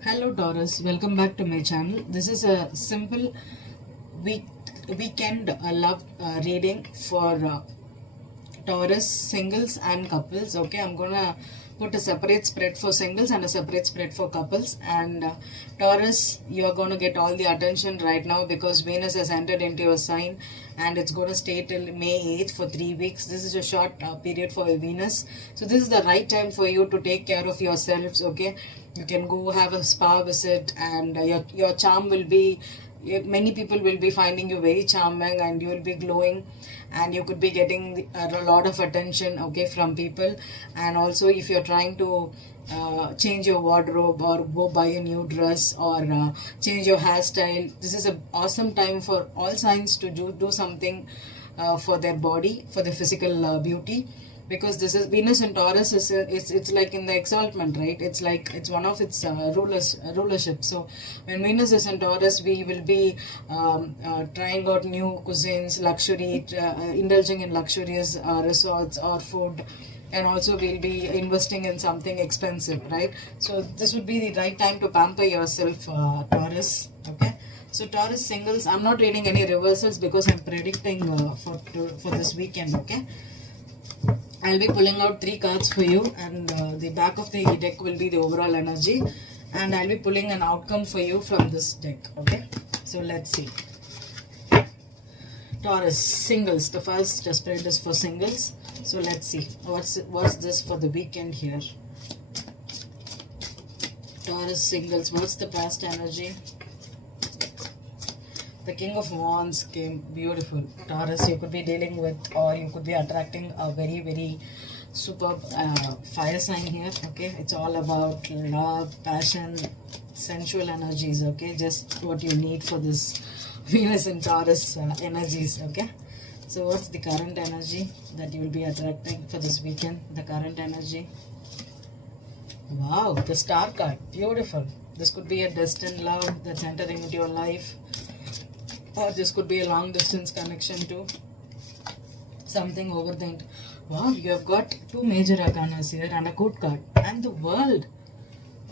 Hello Taurus, welcome back to my channel. This is a simple week weekend love reading for Taurus singles and couples. Okay, I'm gonna put a separate spread for singles and a separate spread for couples. And Taurus, you're gonna get all the attention right now because Venus has entered into your sign and it's gonna stay till May 8th for 3 weeks. This is a short period for Venus, so this is the right time for you to take care of yourselves. Okay, you can go have a spa visit, and your charm will be, many people will be finding you very charming and you will be glowing, and you could be getting a lot of attention, okay, from people. And also if you're trying to change your wardrobe or go buy a new dress or change your hairstyle, this is an awesome time for all signs to do something for their body, for their physical beauty, because this is Venus in Taurus is it's like in the exaltment, right? It's like it's one of its rulership. So when Venus is in Taurus, we will be trying out new cuisines, luxury, indulging in luxurious resorts or food, and also we'll be investing in something expensive, right? So this would be the right time to pamper yourself, Taurus. Okay. So Taurus singles, I'm not reading any reversals because I'm predicting for this weekend. Okay. I'll be pulling out 3 cards for you, and the back of the deck will be the overall energy, and I'll be pulling an outcome for you from this deck. Okay, so let's see. Taurus singles, the first spread is for singles. So let's see what's this for the weekend here. Taurus singles, what's the past energy? The King of Wands came, beautiful. Taurus, you could be dealing with, or you could be attracting a very, very superb fire sign here. Okay, it's all about love, passion, sensual energies. Okay, just what you need for this Venus and Taurus energies. Okay, so what's the current energy that you will be attracting for this weekend? The current energy. Wow, the Star card, beautiful. This could be a destined love that's entering into your life, or this could be a long distance connection to something over the. Wow, you have got 2 major arcanas here and a court card and the World.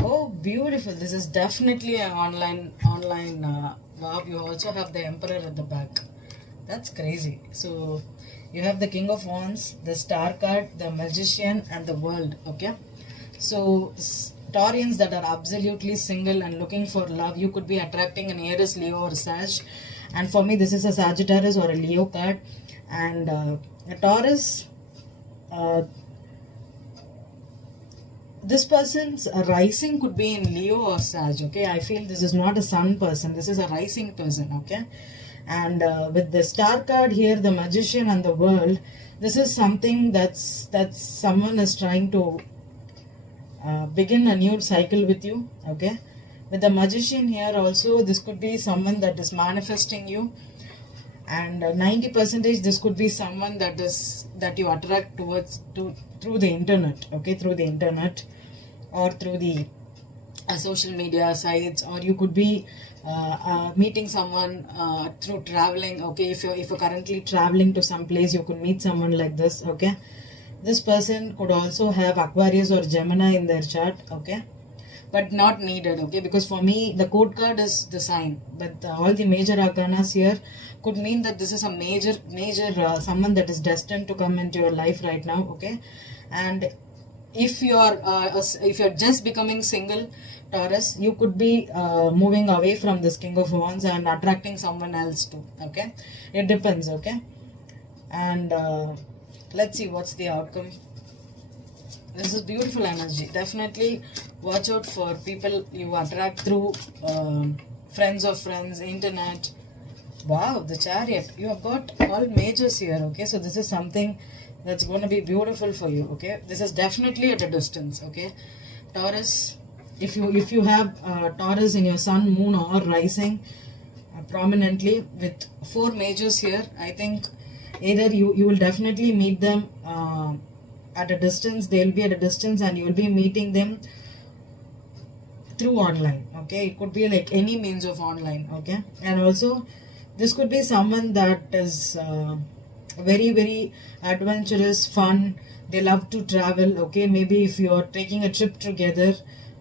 Oh, beautiful. This is definitely an online wow. You also have the Emperor at the back. That's crazy. So you have the King of Wands, the Star card, the Magician, and the World. Okay, so Taurians that are absolutely single and looking for love, you could be attracting an Aries, Leo, or Sag. And for me, this is a Sagittarius or a Leo card. And a Taurus, this person's rising could be in Leo or Sag. Okay, I feel this is not a sun person. This is a rising person. Okay, and with the Star card here, the Magician and the World, this is something that's someone is trying to begin a new cycle with you. Okay, with the Magician here also, this could be someone that is manifesting you, and 90% this could be someone that you attract towards through the internet. Okay, through the internet or through the social media sites, or you could be meeting someone through traveling. Okay, if you're currently traveling to some place, you could meet someone like this. Okay, this person could also have Aquarius or Gemini in their chart. Okay, but not needed. Okay, because for me the code card is the sign, but all the major arcanas here could mean that this is a major someone that is destined to come into your life right now. Okay, and if you're just becoming single, Taurus, you could be moving away from this King of Wands and attracting someone else too. Okay, it depends. Okay, and let's see what's the outcome. This is beautiful energy. Definitely watch out for people you attract through friends of friends, internet. Wow, the Chariot. You have got all majors here. Okay, so this is something that's going to be beautiful for you. Okay, this is definitely at a distance. Okay, Taurus, if you have Taurus in your sun, moon, or rising prominently with 4 majors here, I think either you will definitely meet them at a distance. They'll be at a distance and you will be meeting them through online. Okay, it could be like any means of online. Okay, and also this could be someone that is very, very adventurous, fun. They love to travel. Okay, maybe if you're taking a trip together,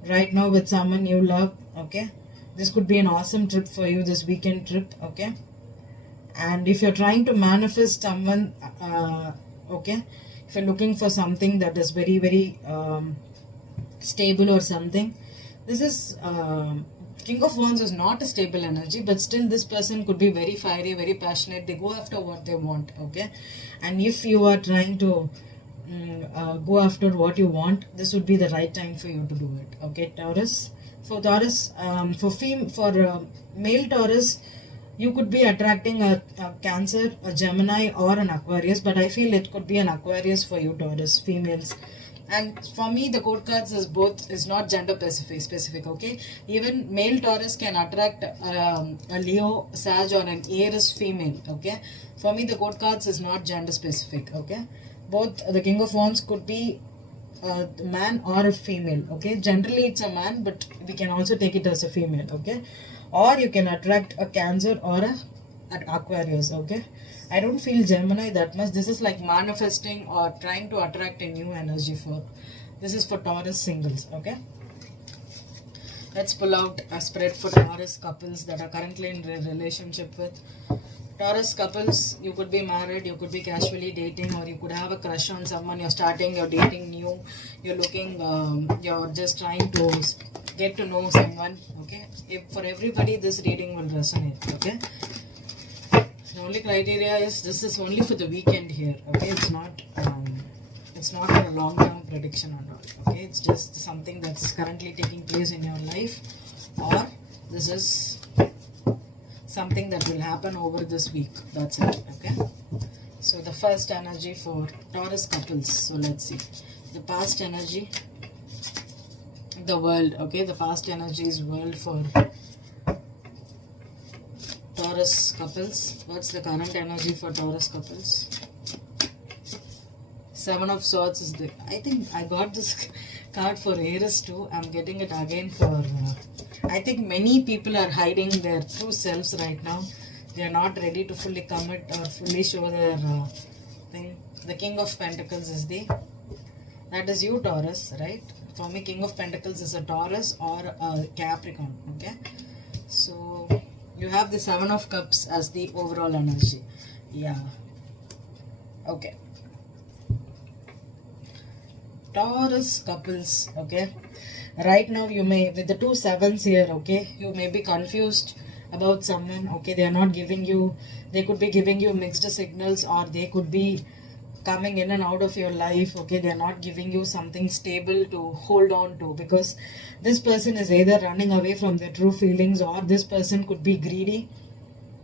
right now with someone you love, okay? This could be an awesome trip for you, this weekend trip, okay? And if you're trying to manifest someone, okay, if you're looking for something that is very, very stable or something, this is King of Wands is not a stable energy, but still this person could be very fiery, very passionate. They go after what they want, okay? And if you are trying to go after what you want, this would be the right time for you to do it, okay, Taurus? For Taurus, for male Taurus, you could be attracting a Cancer, a Gemini, or an Aquarius, but I feel it could be an Aquarius for you, Taurus, females. And for me, the code cards is both, is not gender specific, okay? Even male Taurus can attract a Leo, Sag, or an Aries female, okay? For me, the code cards is not gender specific, okay? Both the King of Wands could be a man or a female, okay? Generally, it's a man, but we can also take it as a female, okay? Or you can attract a Cancer or an Aquarius, okay? I don't feel Gemini that much. This is like manifesting or trying to attract a new energy for. This is for Taurus singles, okay? Let's pull out a spread for Taurus couples that are currently in a relationship with. Taurus couples, you could be married, you could be casually dating, or you could have a crush on someone. You're starting, you're dating new, you're looking, you're just trying to get to know someone, okay? For everybody, this reading will resonate, okay? The only criteria is this is only for the weekend here, okay? It's not a long-term prediction or not, okay? It's just something that's currently taking place in your life, or this is something that will happen over this week. That's it, okay? So the first energy for Taurus couples. So let's see. The past energy, the world, okay? The past energy is world for Taurus couples. What's the current energy for Taurus couples? Seven of Swords is the... I think I got this card for Aries too. I'm getting it again for... I think many people are hiding their true selves right now. They are not ready to fully commit or fully show their thing. The King of Pentacles is the... That is you, Taurus, right? For me, King of Pentacles is a Taurus or a Capricorn, okay? So... you have the Seven of Cups as the overall energy. Yeah. Okay. Taurus couples, okay. Right now you may, with the two sevens here, okay, you may be confused about someone, okay. They are not giving you, they could be giving you mixed signals, or they could be coming in and out of your life, okay. They are not giving you something stable to hold on to, because this person is either running away from their true feelings, or this person could be greedy,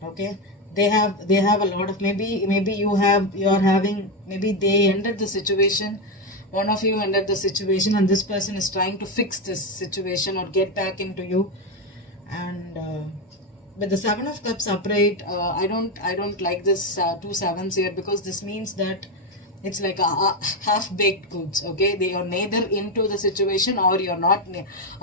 okay. They have a lot of, maybe you're having, maybe they ended the situation, one of you ended the situation, and this person is trying to fix this situation or get back into you. And with the Seven of Cups upright, I don't like this two sevens here, because this means that it's like a half-baked goods, okay? They are neither into the situation or you're not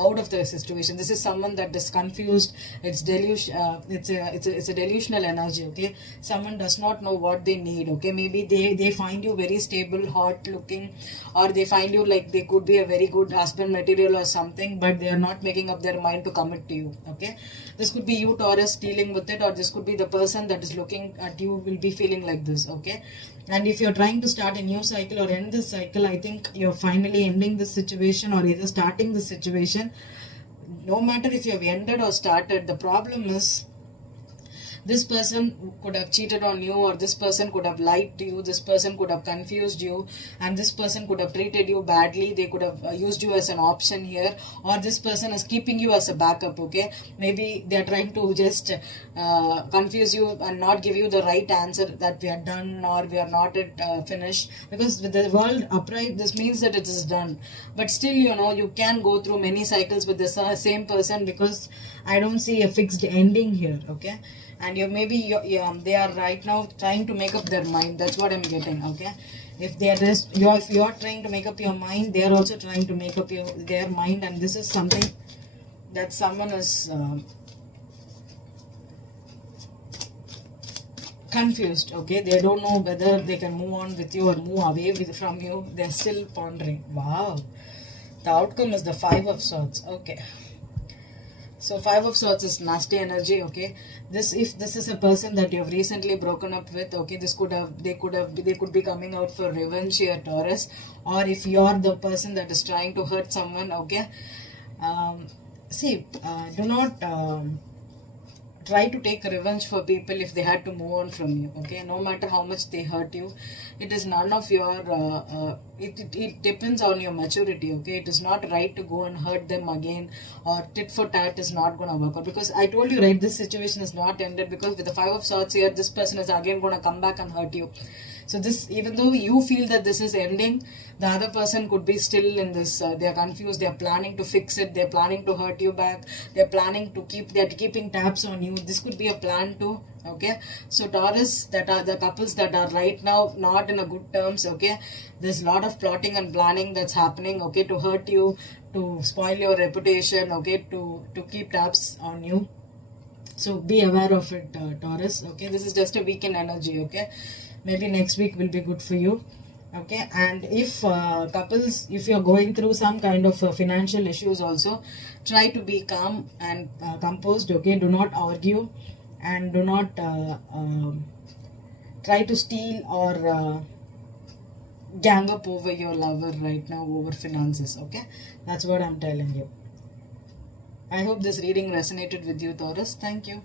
out of the situation. This is someone that is confused. It's it's a delusional energy, okay? Someone does not know what they need, okay? Maybe they find you very stable, hot looking, or they find you like they could be a very good husband material or something, but they are not making up their mind to commit to you, okay? This could be you, Taurus, dealing with it, or this could be the person that is looking at you will be feeling like this, okay? And if you're trying to start a new cycle or end this cycle, I think you're finally ending this situation or either starting the situation. No matter if you have ended or started, the problem is this person could have cheated on you, or this person could have lied to you, this person could have confused you, and this person could have treated you badly. They could have used you as an option here, or this person is keeping you as a backup, okay? Maybe they are trying to just confuse you and not give you the right answer that we are done or we are not at finished, because with the world upright, this means that it is done. But still, you know, you can go through many cycles with the same person, because I don't see a fixed ending here, okay? And they are right now trying to make up their mind. That's what I'm getting, okay? If you're trying to make up your mind, they are also trying to make up their mind, and this is something that someone is confused, okay? They don't know whether they can move on with you or move away from you. They're still pondering. Wow. The outcome is the Five of Swords. Okay. So Five of Swords is nasty energy, okay. If this is a person that you have recently broken up with, okay, they could be coming out for revenge here, Taurus. Or if you're the person that is trying to hurt someone, okay. Do not try to take revenge for people if they had to move on from you, okay. No matter how much they hurt you, it is none of your it depends on your maturity, okay. It is not right to go and hurt them again, or tit for tat is not going to work out, because I told you, right, this situation is not ended, because with the Five of Swords here, this person is again going to come back and hurt you. So this, even though you feel that this is ending, the other person could be still in this, they are confused, they are planning to fix it, they are planning to hurt you back, they are planning to they are keeping tabs on you. This could be a plan too, okay. So Taurus, that are the couples that are right now not in a good terms, okay. There's a lot of plotting and planning that's happening, okay, to hurt you, to spoil your reputation, okay, to keep tabs on you. So be aware of it, Taurus, okay. This is just a weekend energy, okay. Maybe next week will be good for you, okay. And if couples, if you're going through some kind of financial issues also, try to be calm and composed, okay. Do not argue, and do not try to steal or gang up over your lover right now over finances, okay. That's what I'm telling you. I hope this reading resonated with you, Taurus. Thank you.